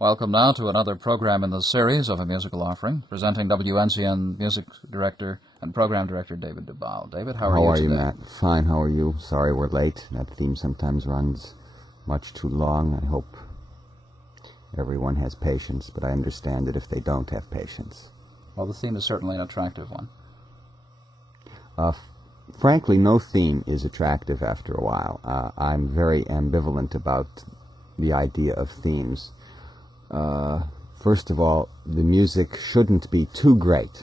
Welcome now to another program in the series of A Musical Offering, presenting WNCN Music Director and Program Director David Dubal. David, how are you today? How are you, Matt? Fine, how are you? Sorry we're late. That theme sometimes runs much too long. I hope everyone has patience, but I understand it if they don't have patience. Well, the theme is certainly an attractive one. Frankly, no theme is attractive after a while. I'm very ambivalent about the idea of themes. First of all, the music shouldn't be too great.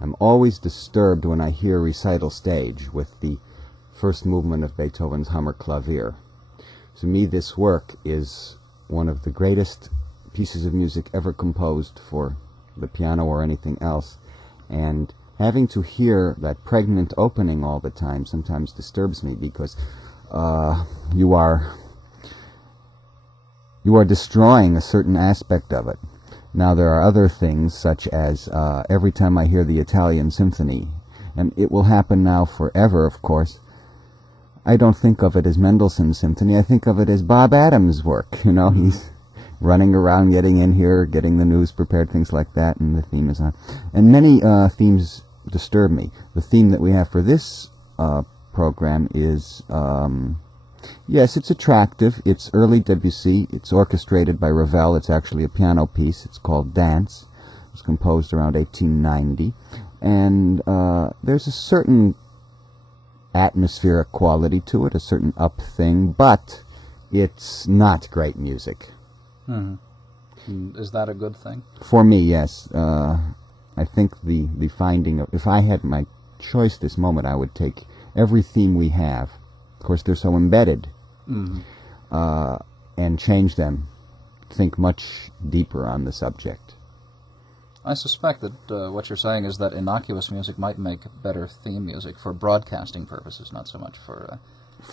I'm always disturbed when I hear recital stage with the first movement of Beethoven's Hammer Klavier. To me, this work is one of the greatest pieces of music ever composed for the piano or anything else, and having to hear that pregnant opening all the time sometimes disturbs me because you are destroying a certain aspect of it. Now, there are other things, such as every time I hear the Italian Symphony, and it will happen now forever, of course, I don't think of it as Mendelssohn's Symphony. I think of it as Bob Adams' work. You know, he's running around, getting in here, getting the news prepared, things like that, and the theme is on. And many themes disturb me. The theme that we have for this program is... yes, it's attractive. It's early Debussy. It's orchestrated by Ravel. It's actually a piano piece. It's called Dance. It was composed around 1890. And there's a certain atmospheric quality to it, a certain up thing, but it's not great music. Is that a good thing? For me, yes. I think the finding of... If I had my choice this moment, I would take every theme we have. Of course, they're so embedded, and change them, think much deeper on the subject. I suspect that what you're saying is that innocuous music might make better theme music for broadcasting purposes, not so much for...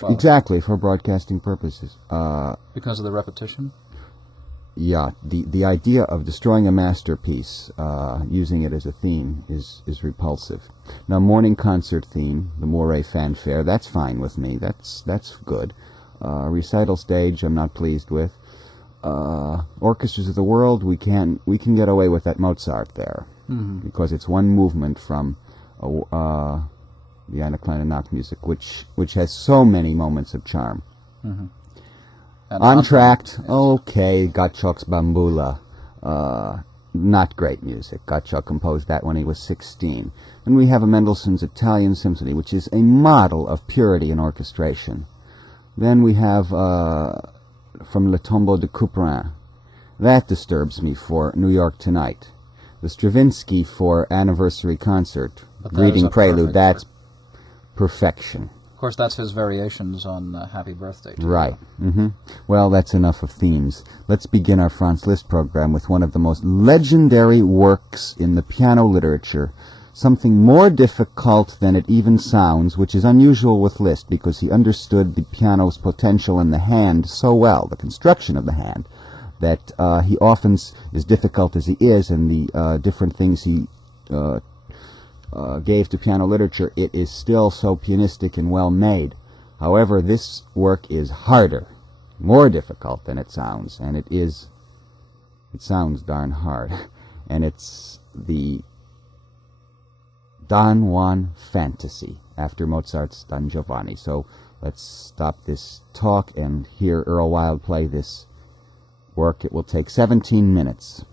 Exactly, for broadcasting purposes. Because of the repetition? Yeah, the idea of destroying a masterpiece, using it as a theme, is repulsive. Now, morning concert theme, the Moire fanfare, that's fine with me. That's good. Recital stage, I'm not pleased with. Orchestras of the world, we can get away with that Mozart there, because it's one movement from the Eine kleine Nachtmusik, which has so many moments of charm. Entr'acte, okay, Gottschalk's Bambula, not great music. Gottschalk composed that when he was 16. And we have a Mendelssohn's Italian Symphony, which is a model of purity in orchestration. Then we have from Le Tombeau de Couperin. That disturbs me for New York Tonight. The Stravinsky for Anniversary Concert, Reading Prelude, that's perfection. Of course, that's his variations on Happy Birthday. Right. Well, that's enough of themes. Let's begin our Franz Liszt program with one of the most legendary works in the piano literature, something more difficult than it even sounds, which is unusual with Liszt because he understood the piano's potential in the hand so well, the construction of the hand, that he often, as difficult as he is, and the different things he gave to piano literature, it is still so pianistic and well made. However, this work is harder, more difficult than it sounds, and it sounds darn hard. And it's the Don Juan Fantasy after Mozart's Don Giovanni. So let's stop this talk and hear Earl Wild play this work. It will take 17 minutes.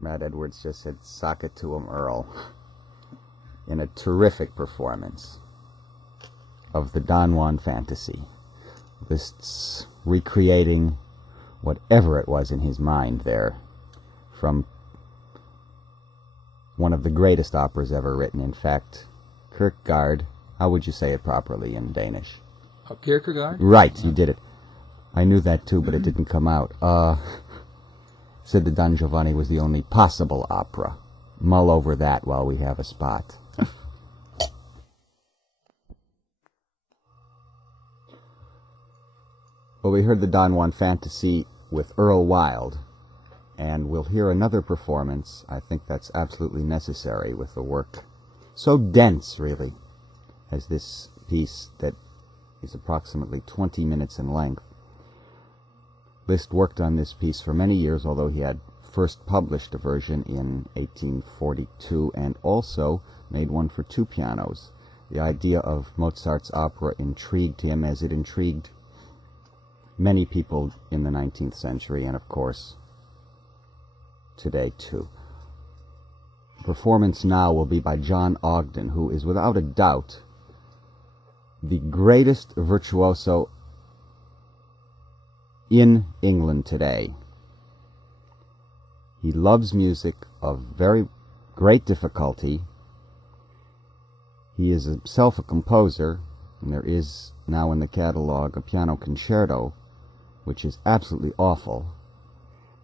Matt Edwards just said, "Sock it to him, Earl," in a terrific performance of the Don Juan Fantasy. Liszt's recreating whatever it was in his mind there from one of the greatest operas ever written. In fact, Kierkegaard, how would you say it properly in Danish? Kierkegaard? Right, you did it. I knew that too, but it didn't come out. Said that Don Giovanni was the only possible opera. Mull over that while we have a spot. Well, we heard the Don Juan Fantasy with Earl Wilde, and we'll hear another performance. I think that's absolutely necessary with the work so dense, really, as this piece that is approximately 20 minutes in length. Liszt worked on this piece for many years, although he had first published a version in 1842 and also made one for two pianos. The idea of Mozart's opera intrigued him, as it intrigued many people in the 19th century, and of course today too. The performance now will be by John Ogden, who is without a doubt the greatest virtuoso in England today. He loves music of very great difficulty. He is himself a composer, and there is now in the catalog a piano concerto, which is absolutely awful,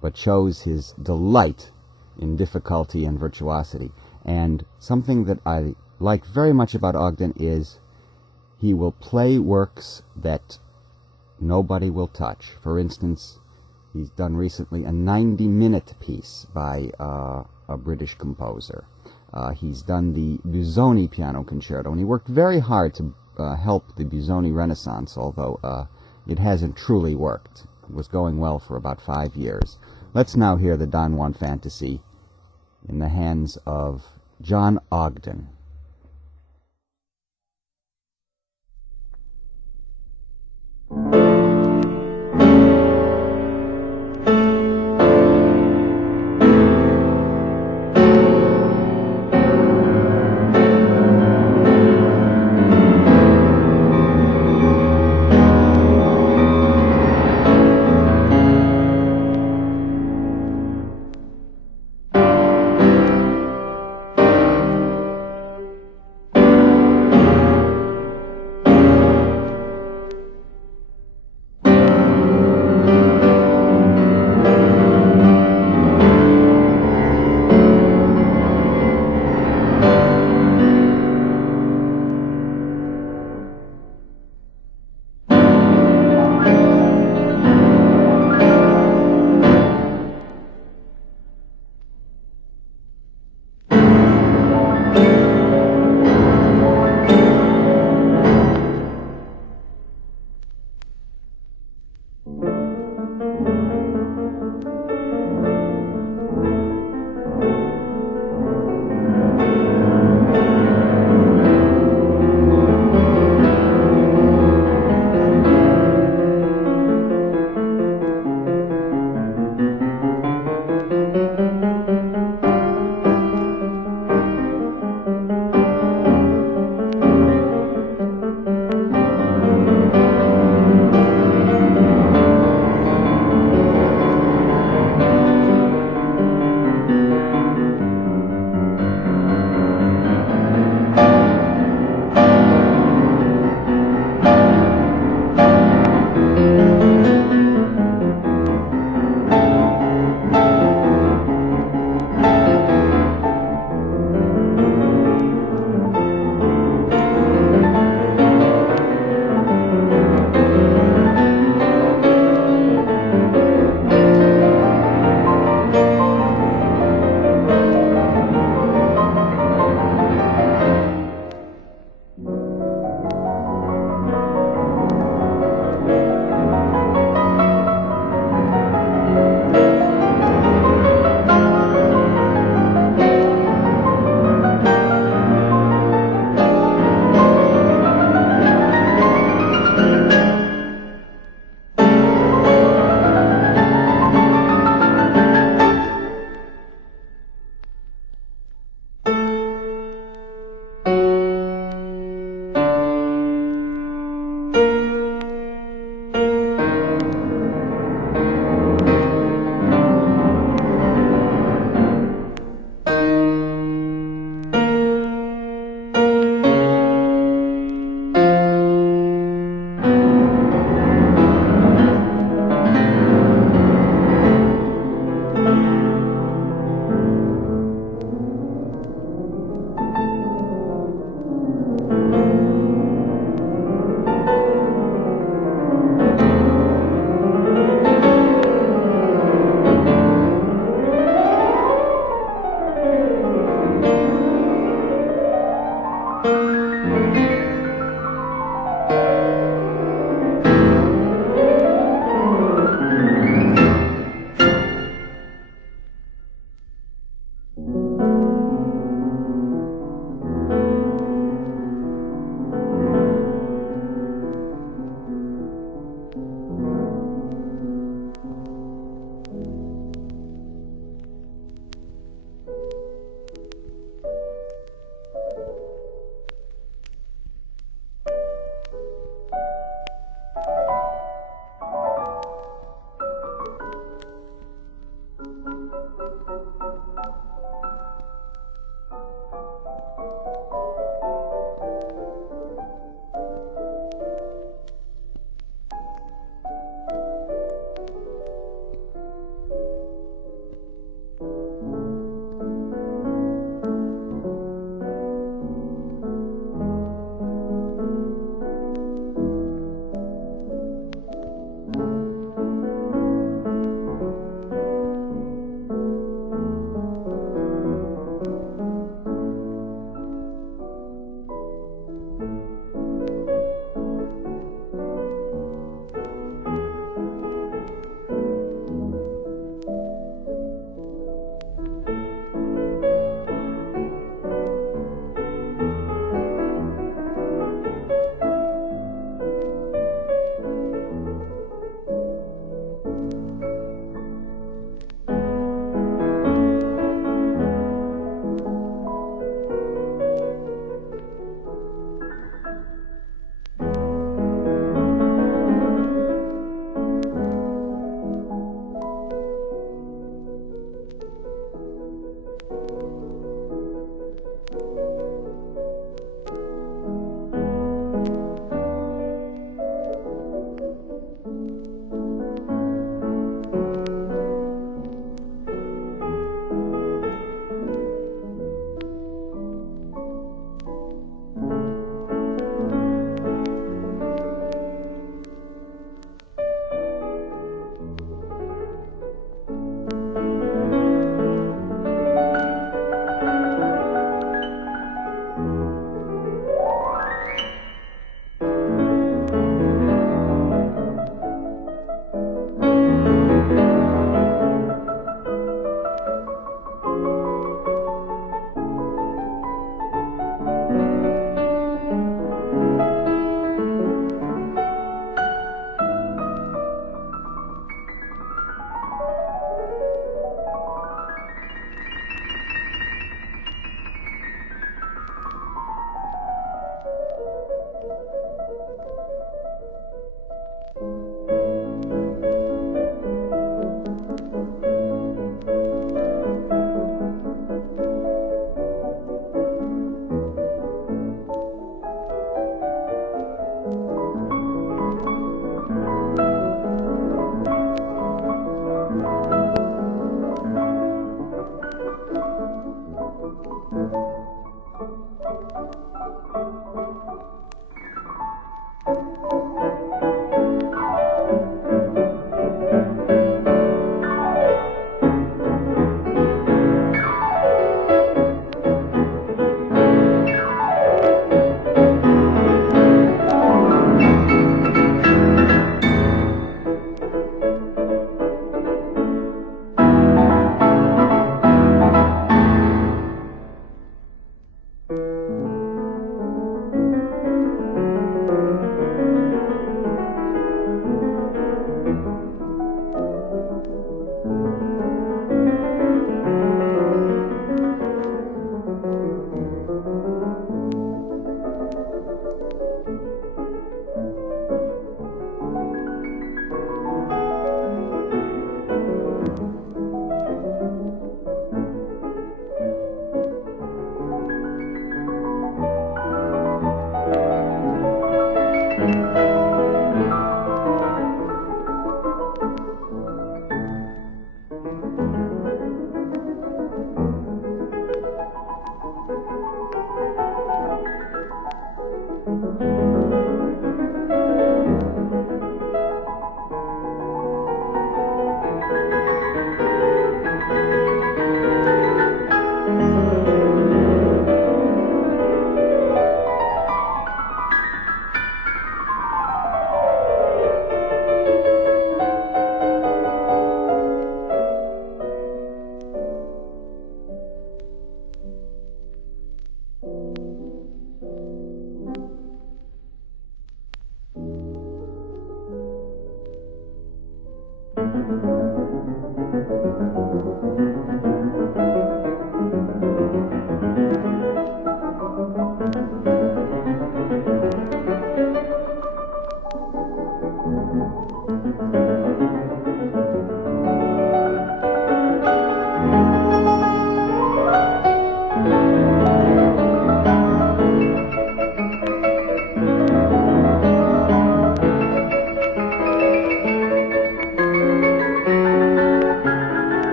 but shows his delight in difficulty and virtuosity. And something that I like very much about Ogden is he will play works that nobody will touch. For instance, he's done recently a 90-minute piece by a British composer. He's done the Busoni piano concerto, and he worked very hard to help the Busoni Renaissance, although it hasn't truly worked. It was going well for about 5 years. Let's now hear the Don Juan Fantasy in the hands of John Ogden.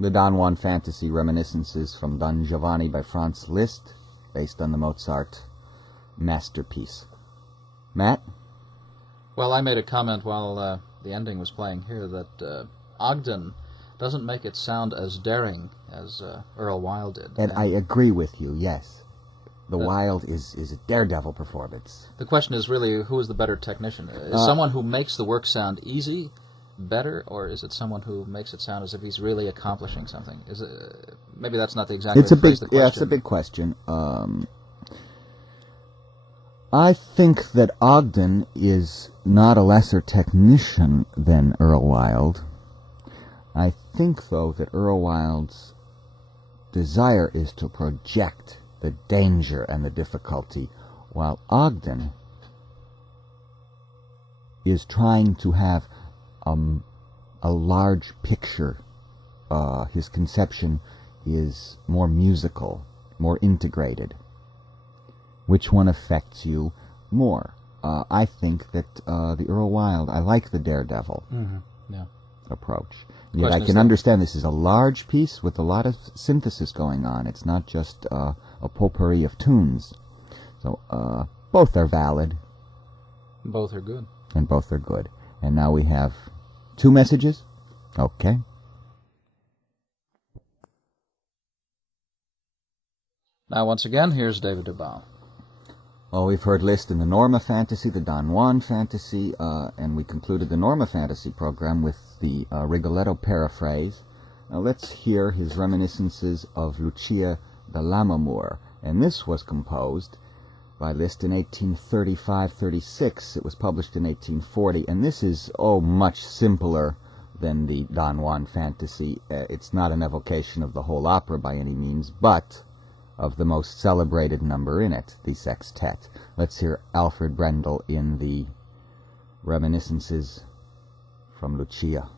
The Don Juan Fantasy Reminiscences from Don Giovanni by Franz Liszt, based on the Mozart masterpiece. Matt? Well, I made a comment while the ending was playing here that Ogden doesn't make it sound as daring as Earl Wild did. And I agree with you, yes. The Wild is a daredevil performance. The question is really, who is the better technician? Is someone who makes the work sound easy better, or is it someone who makes it sound as if he's really accomplishing something? Is it, maybe that's not the exact way to phrase the question. Yeah, it's a big question. I think that Ogden is not a lesser technician than Earl Wild. I think, though, that Earl Wild's desire is to project the danger and the difficulty, while Ogden is trying to have a large picture. His conception is more musical, more integrated. Which one affects you more? I think that the Earl Wild, I like the daredevil approach. Yet I can understand this is a large piece with a lot of synthesis going on. It's not just a potpourri of tunes. So both are valid. Both are good. And both are good. And now we have 2 messages. Okay. Now, once again, here's David Dubal. Well, we've heard Liszt in the Norma Fantasy, the Don Juan Fantasy, and we concluded the Norma Fantasy program with the Rigoletto paraphrase. Now let's hear his reminiscences of Lucia da Lammermoor, and this was composed by Liszt in 1835-36. It was published in 1840, and this is, much simpler than the Don Juan Fantasy. It's not an evocation of the whole opera by any means, but of the most celebrated number in it, the sextet. Let's hear Alfred Brendel in the Reminiscences from Lucia.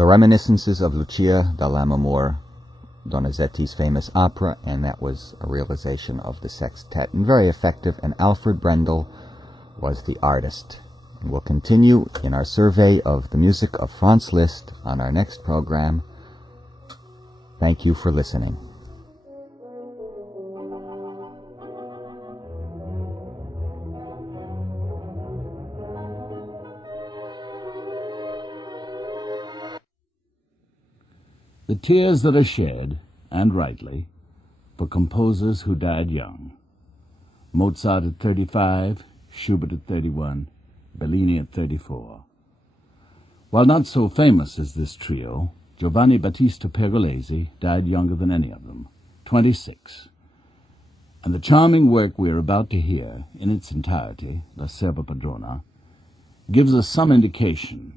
The Reminiscences of Lucia da Lammermoor, Donizetti's famous opera, and that was a realization of the sextet, and very effective, and Alfred Brendel was the artist. And we'll continue in our survey of the music of Franz Liszt on our next program. Thank you for listening. The tears that are shed, and rightly, for composers who died young. Mozart at 35, Schubert at 31, Bellini at 34. While not so famous as this trio, Giovanni Battista Pergolesi died younger than any of them, 26. And the charming work we are about to hear, in its entirety, La Serva Padrona, gives us some indication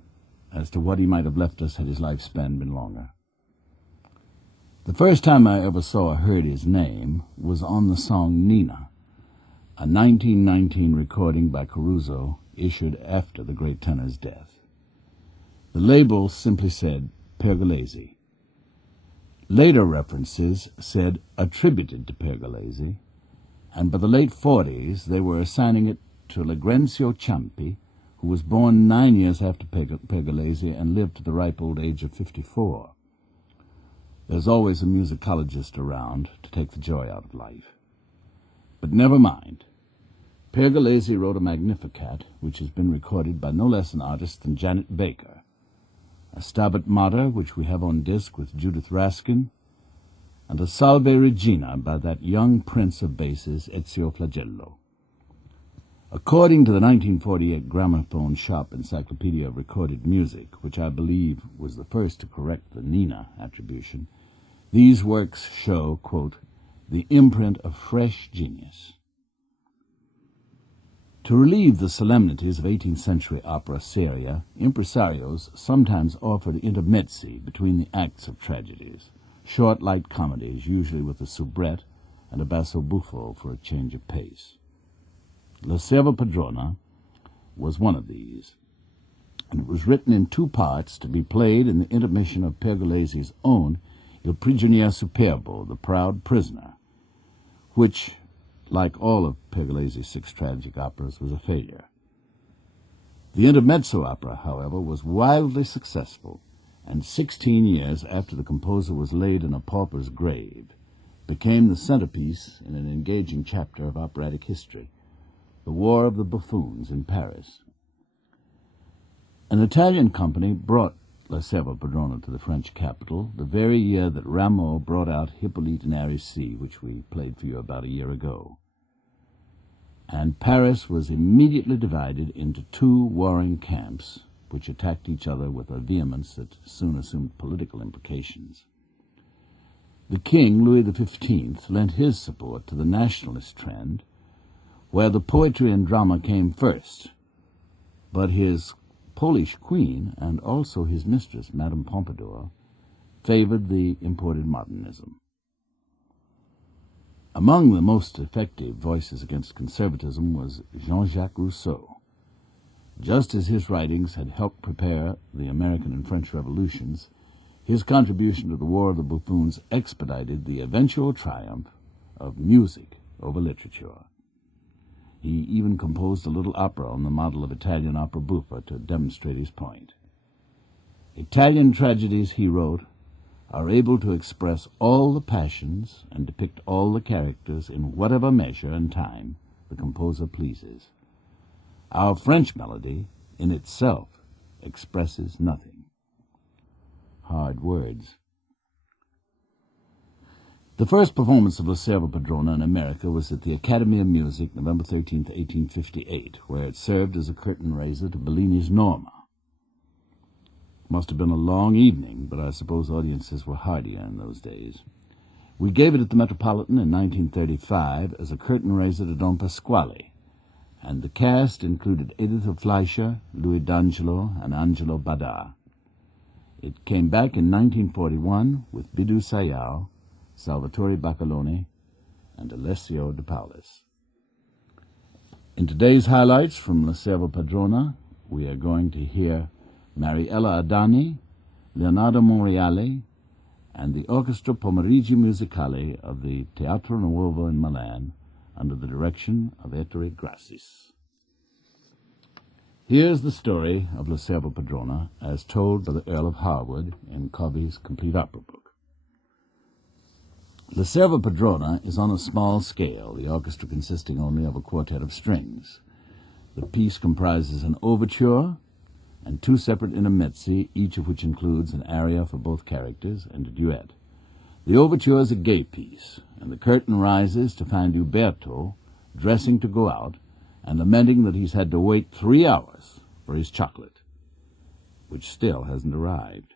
as to what he might have left us had his lifespan been longer. The first time I ever saw or heard his name was on the song Nina, a 1919 recording by Caruso issued after the great tenor's death. The label simply said Pergolesi. Later references said attributed to Pergolesi, and by the late 40s they were assigning it to Lagrencio Ciampi, who was born 9 years after Pergolesi and lived to the ripe old age of 54. There's always a musicologist around to take the joy out of life. But never mind. Pergolesi wrote a Magnificat, which has been recorded by no less an artist than Janet Baker, a Stabat Mater, which we have on disc with Judith Raskin, and a Salve Regina by that young prince of basses, Ezio Flagello. According to the 1948 Gramophone Shop Encyclopedia of Recorded Music, which I believe was the first to correct the Nina attribution, these works show, quote, the imprint of fresh genius. To relieve the solemnities of 18th century opera seria, impresarios sometimes offered intermezzi between the acts of tragedies, short light comedies, usually with a soubrette and a basso buffo for a change of pace. La Serva Padrona was one of these, and it was written in two parts to be played in the intermission of Pergolesi's own Il Prigionier Superbo, the Proud Prisoner, which, like all of Pergolesi's 6 tragic operas, was a failure. The intermezzo opera, however, was wildly successful, and 16 years after the composer was laid in a pauper's grave, became the centerpiece in an engaging chapter of operatic history, The War of the Buffoons in Paris. An Italian company brought La Serva Padrona to the French capital the very year that Rameau brought out Hippolyte in Aricie, which we played for you about a year ago. And Paris was immediately divided into 2 warring camps, which attacked each other with a vehemence that soon assumed political implications. The king, Louis XV, lent his support to the nationalist trend, where the poetry and drama came first, but his Polish queen, and also his mistress, Madame Pompadour, favored the imported modernism. Among the most effective voices against conservatism was Jean-Jacques Rousseau. Just as his writings had helped prepare the American and French revolutions, his contribution to the War of the Buffoons expedited the eventual triumph of music over literature. He even composed a little opera on the model of Italian opera buffa to demonstrate his point. Italian tragedies, he wrote, are able to express all the passions and depict all the characters in whatever measure and time the composer pleases. Our French melody, in itself, expresses nothing. Hard words. The first performance of La Serva Padrona in America was at the Academy of Music, November 13, 1858, where it served as a curtain raiser to Bellini's Norma. Must have been a long evening, but I suppose audiences were hardier in those days. We gave it at the Metropolitan in 1935 as a curtain raiser to Don Pasquale, and the cast included Edith Fleischer, Louis D'Angelo, and Angelo Badà. It came back in 1941 with Bidou Sayal, Salvatore Baccalone, and Alessio De Paolis. In today's highlights from La Serva Padrona, we are going to hear Mariella Adani, Leonardo Monreale, and the Orchestra Pomerigi Musicale of the Teatro Nuovo in Milan under the direction of Ettore Grassis. Here's the story of La Serva Padrona as told by the Earl of Harwood in Covey's Complete Opera Book. La Serva Padrona is on a small scale, the orchestra consisting only of a quartet of strings. The piece comprises an overture and two separate intermezzi, each of which includes an aria for both characters and a duet. The overture is a gay piece, and the curtain rises to find Uberto dressing to go out and lamenting that he's had to wait 3 hours for his chocolate, which still hasn't arrived.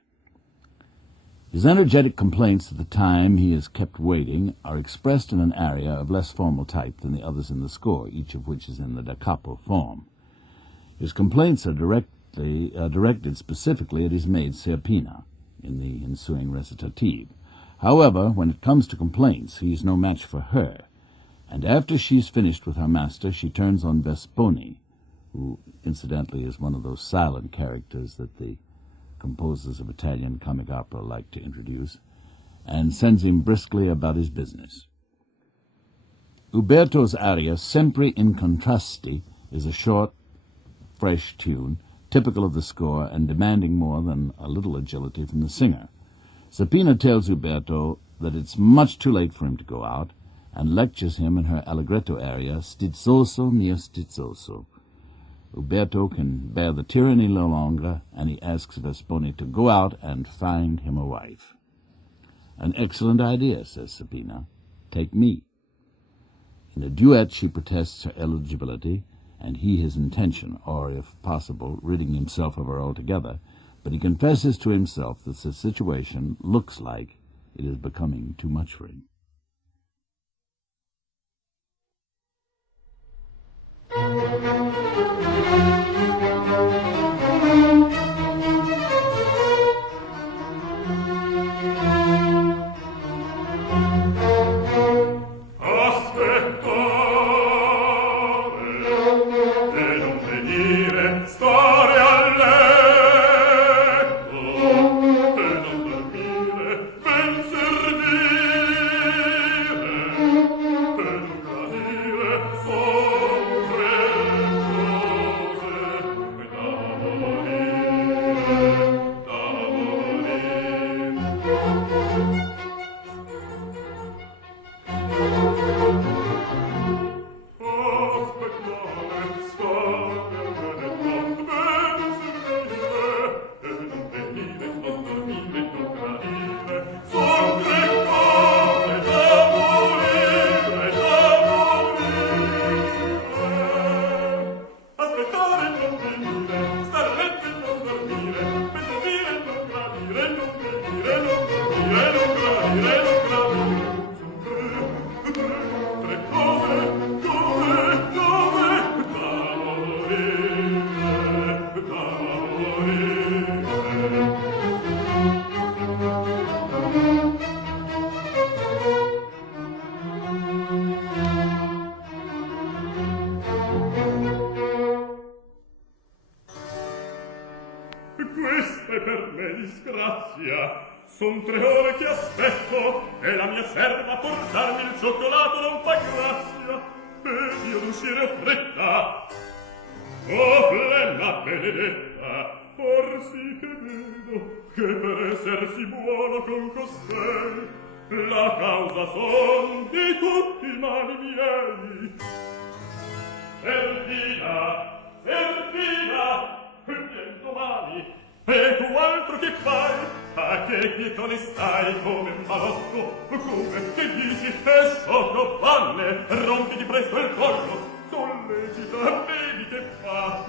His energetic complaints at the time he is kept waiting are expressed in an aria of less formal type than the others in the score, each of which is in the da capo form. His complaints are directed specifically at his maid Serpina in the ensuing recitative. However, when it comes to complaints, he is no match for her, and after she's finished with her master, she turns on Vesponi, who incidentally is one of those silent characters that the composers of Italian comic opera like to introduce, and sends him briskly about his business. Uberto's aria, Sempre in Contrasti, is a short, fresh tune, typical of the score and demanding more than a little agility from the singer. Serpina tells Uberto that it's much too late for him to go out, and lectures him in her allegretto aria, Stizzoso mio stizzoso. Uberto can bear the tyranny no longer, and he asks Vesponi to go out and find him a wife. An excellent idea, says Serpina. Take me. In a duet she protests her eligibility, and he his intention, or, if possible, ridding himself of her altogether, but he confesses to himself that the situation looks like it is becoming too much for him. Son 3 ore che aspetto e la mia serva a portarmi il cioccolato non fa grazia ed io d'uscire ho fretta. Oh, flemma benedetta, or sì che vedo che per essersi buono con costei la causa son di tutti i mali miei. Serpina, Serpina, vien domani, e tu altro che fai? A che pietone stai come un malotto? Come che dici? E sciocco palle, rompiti presto il collo, sollecita, vedi che fa.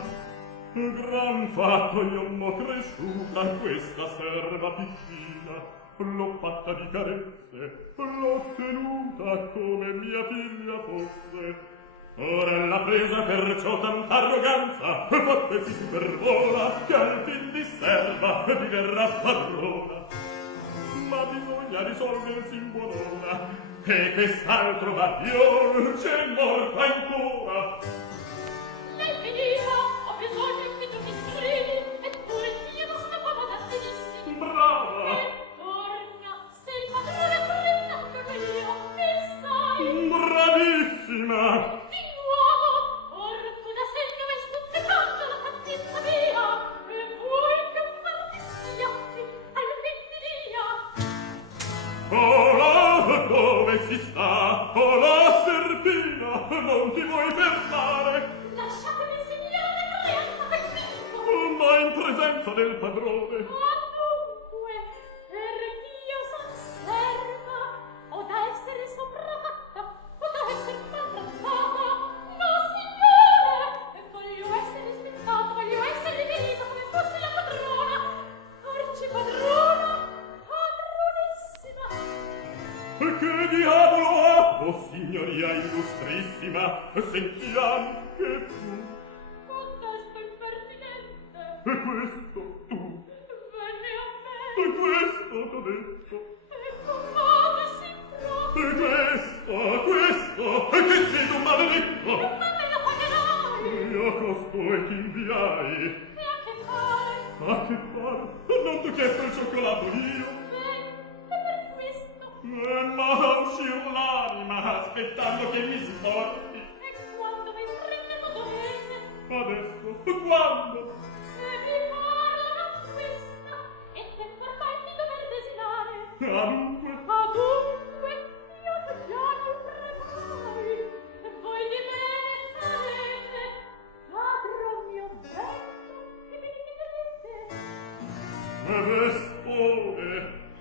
Gran fatto io m'ho cresciuta questa serva piccina, l'ho fatta di carezze, l'ho tenuta come mia figlia fosse. Ora l'ha presa perciò tanta arroganza, fattesi superbola, che al fin di serva diverrà padrona. Ma bisogna risolversi in buon'ora, che quest'altro baglior c'è morto ancora. Lei finita, ho bisogno che tu mi sorridi, eppure il mio non sta qua benissimo. Bravo! non ti vuoi fermare? Lasciatemi, signore, creanza del figlio! Ma in presenza del padrone. Dunque, perch'io son serva, o da essere sopraffatta, o da essere maltrattata. No, signore, voglio essere rispettata, voglio essere venita come fosse la padrona, arcipadrona, padronissima. Che diavolo ha, o signoria illustrissima, senti anche tu. Contesto impertinente, E questo tu, venne a me, e questo t'ho detto. e com'ave si proprio, Questo, e che sei tu maledetto? ma me lo pagherai, Io costui ti inviai. e a che fare? Ma che fare? Non t'ho chiesto il cioccolato io? E per questo, Ma non uscir l'anima aspettando che mi sporti. e quando mi prendete dovete, Adesso, quando? se vi pare una questa, e che per mai mi dover desiderare. Dunque, Adunque, io già non preparai, e voi di me farete, padron mio bello, e benedicente. rispone,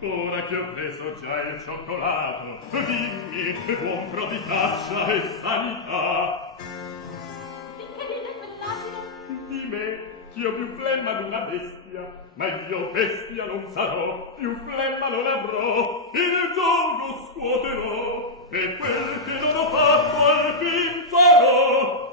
ora che ho preso già il cioccolato, dimmi, buon pro di caccia e sanità. Di che ride quell'asino? Di me, ch'io più flemma d'una bestia, ma io bestia non sarò, più flemma non avrò, e nel gioco scuoterò, e quel che non ho fatto al fin farò.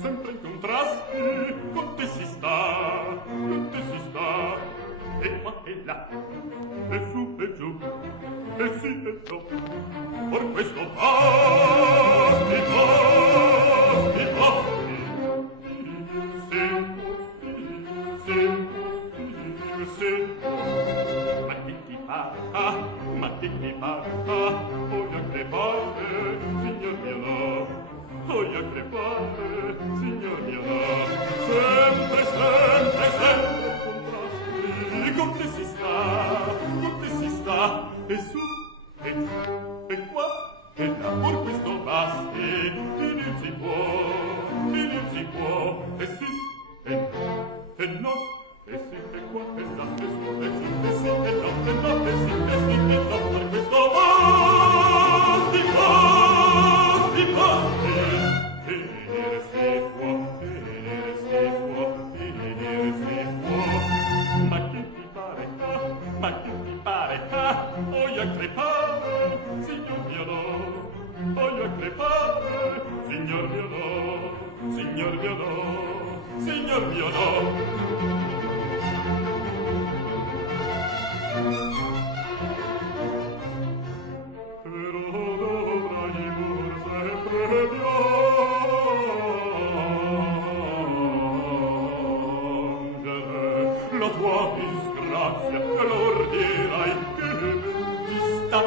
Sempre in contrasti, con te si sta, e qua e là, e su e giù, e sì e no. Por questo basti, ma che ti pare, voglio crepare, signor mio no, voglio crepare, signor mio no, sempre contrasti, con te si sta, e su, e giù, e qua, e là, por questo basti, finir si può, e sì, e no, e sì, e qua, e là, e su, e giù, e sì, e no, e no, e sì, e no, per questo basti, finire si può, ma che ti pare, voglio crepare, signor mio no, voglio crepare, signor mio no, signor mio no, signor mio no. Però dovrai pur sempre piangere la tua disgrazia, l'ordirai che ben ti sta.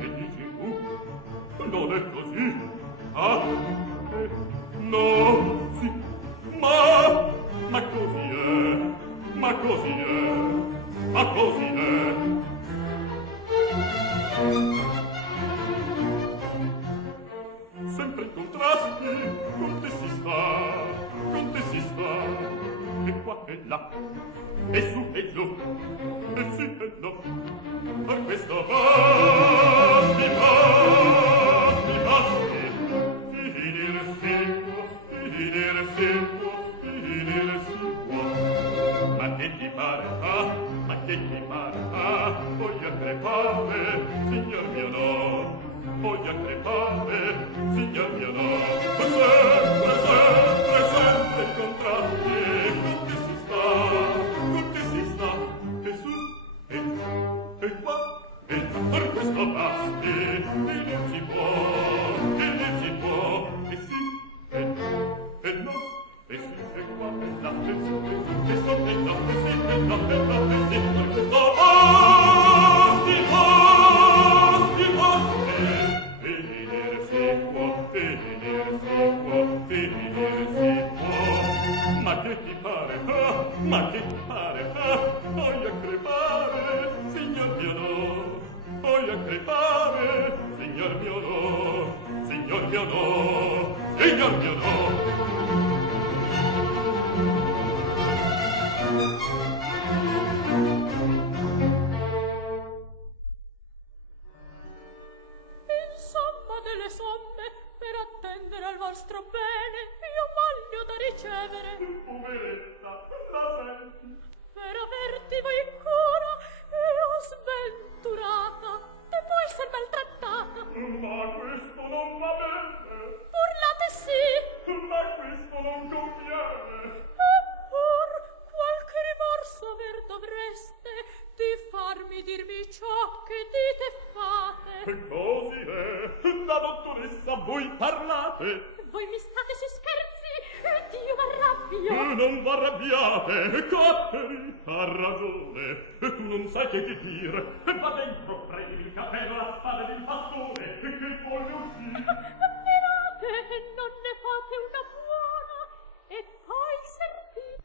E dici non è così? Ah, no, sì, ma così è. Sempre in contrasti, con te si sta, e qua e là, e su e giù, e sì e no, per questo basti, finire si può, ma che ti pare, voglio crepare, signor mio no, voglio crepare, signor mio no, sempre in contrasti, con te si sta, e su, e giù, e qua, e là, per questo basti, finir si può, e sì, e no, e sì, e qua, e là, e su, e giù, e so, e no, e sì, e no, e no, e sì, per questo basti, finire si può. Ma che ti pare, ma che ti pare, voglio crepare, signor mio no, voglio crepare, signor mio no, signor mio no, signor mio no. Insomma delle somme per attendere al vostro bene io voglio da ricevere. Poveretta, la senti? Per averti voi cura io sventurata te puoi essere maltrattata. Ma questo non va bene, Urlate sì, ma questo non conviene. eppur qualche rimorso aver dovreste di farmi dirmi ciò che dite e fate. Così è, la dottoressa voi parlate. Voi mi state su scherzi ed io m'arrabbio. Non v'arrabbiate, Catteri, ha ragione. Tu non sai che dire. Va dentro, prendi il cappello, la spada ed il bastone, che voglio uscire. Ammirate, non